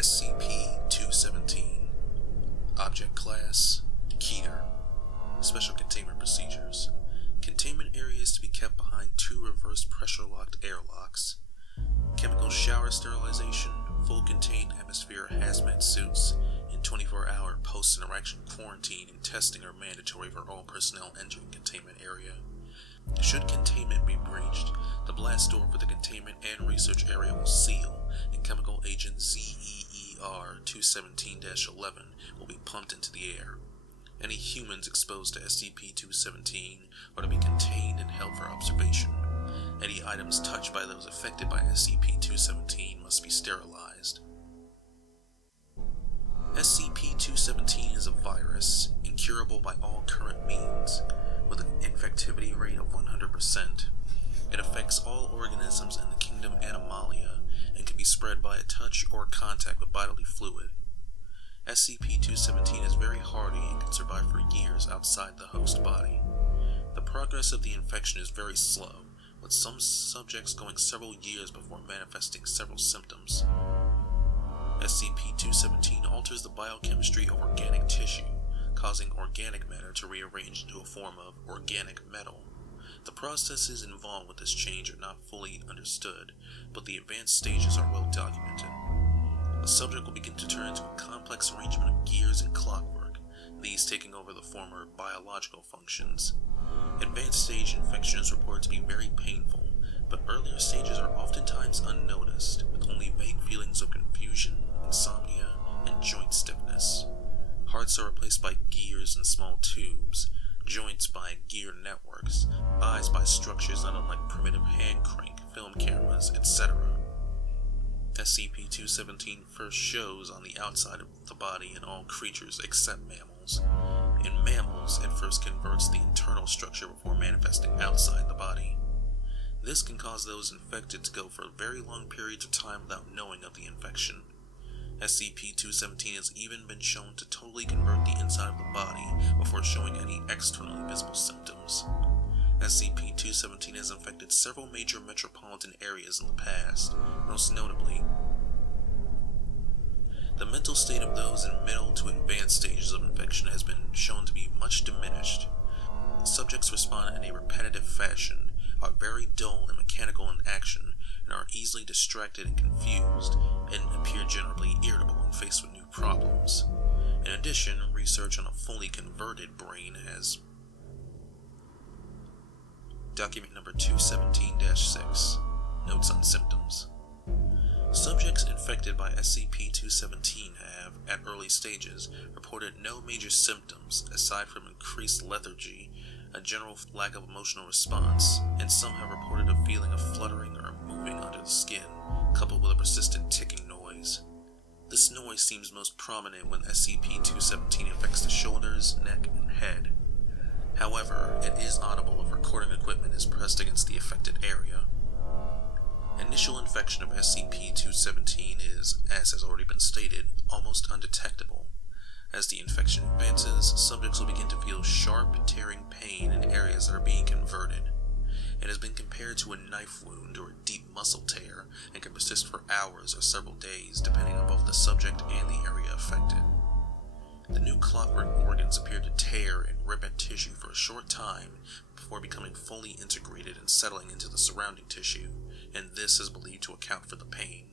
SCP-217. Object Class Keter. Special Containment Procedures. Containment areas to be kept behind 2 reverse pressure-locked airlocks. Chemical shower sterilization, full contained atmosphere hazmat suits, and 24-hour post-interaction quarantine and testing are mandatory for all personnel entering containment area. Should containment be breached, the blast door for the containment and research area will seal, and chemical agent SCP-217-11 will be pumped into the air. Any humans exposed to SCP-217 are to be contained and held for observation. Any items touched by those affected by SCP-217 must be sterilized. SCP-217 is a virus, incurable by all current means, with an infectivity rate of 100%. It affects all organisms in the kingdom Animalia, and can be spread by a touch or contact with bodily fluid. SCP-217 is very hardy and can survive for years outside the host body. The progress of the infection is very slow, with some subjects going several years before manifesting several symptoms. SCP-217 alters the biochemistry of organic tissue, causing organic matter to rearrange into a form of organic metal. The processes involved with this change are not fully understood, but the advanced stages are well documented. The subject will begin to turn into a complex arrangement of gears and clockwork, these taking over the former biological functions. Advanced stage infection is reported to be very painful, but earlier stages are oftentimes unnoticed, with only vague feelings of confusion, insomnia, and joint stiffness. Hearts are replaced by gears and small tubes, joints by gear networks, eyes by structures not unlike primitive hand crank, film cameras, etc. SCP-217 first shows on the outside of the body in all creatures except mammals. In mammals, it first converts the internal structure before manifesting outside the body. This can cause those infected to go for very long periods of time without knowing of the infection. SCP-217 has even been shown to totally convert the inside of the body before showing any externally visible symptoms. SCP-217 has infected several major metropolitan areas in the past, most notably the mental state of those in middle to advanced stages of infection has been shown to be much diminished. Subjects respond in a repetitive fashion, are very dull and mechanical in action, and are easily distracted and confused, and appear generally irritable when faced with new problems. In addition, research on a fully converted brain has Document number 217-6, Notes on Symptoms. Subjects infected by SCP-217 have, at early stages, reported no major symptoms aside from increased lethargy, a general lack of emotional response, and some have reported a feeling of fluttering or moving under the skin, coupled with a persistent ticking noise. This noise seems most prominent when SCP-217 infects the shoulders, neck, and head. However, it is audible if recording equipment is pressed against the affected area. Initial infection of SCP-217 is, as has already been stated, almost undetectable. As the infection advances, subjects will begin to feel sharp, tearing pain in areas that are being converted. It has been compared to a knife wound or a deep muscle tear, and can persist for hours or several days, depending on both the subject and the area affected. The new clockwork organs appear to tear and rip at tissue for a short time before becoming fully integrated and settling into the surrounding tissue, and this is believed to account for the pain.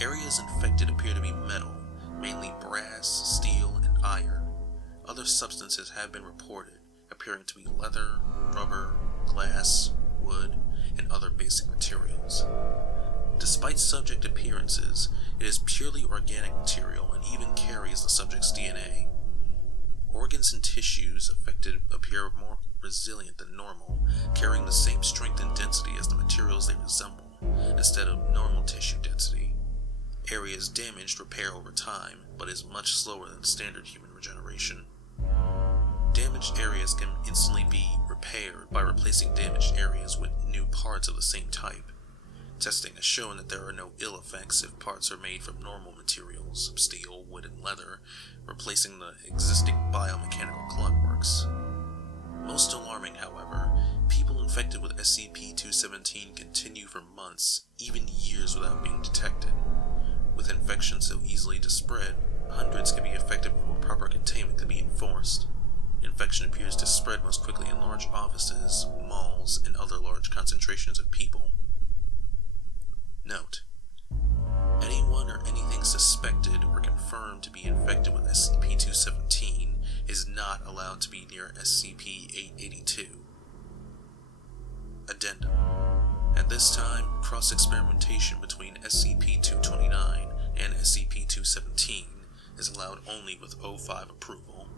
Areas infected appear to be metal, mainly brass, steel, and iron. Other substances have been reported, appearing to be leather, rubber, glass, wood, and other basic materials. Despite subject appearances, it is purely organic material and even carries the subject's DNA. Organs and tissues affected appear more resilient than normal, carrying the same strength and density as the materials they resemble, instead of normal tissue density. Areas damaged repair over time, but is much slower than standard human regeneration. Damaged areas can instantly be repaired by replacing damaged areas with new parts of the same type. Testing has shown that there are no ill effects if parts are made from normal materials, steel, wood, and leather, replacing the existing biomechanical clockworks. Most alarming, however, people infected with SCP-217 continue for months, even years without being detected. With infection to spread, hundreds can be affected before proper containment can be enforced. Infection appears to spread most quickly in large offices, malls, and other large concentrations of people. Note: anyone or anything suspected or confirmed to be infected with SCP-217 is not allowed to be near SCP-882. Addendum: at this time, cross-experimentation between SCP-229 and SCP-217 is allowed only with O5 approval.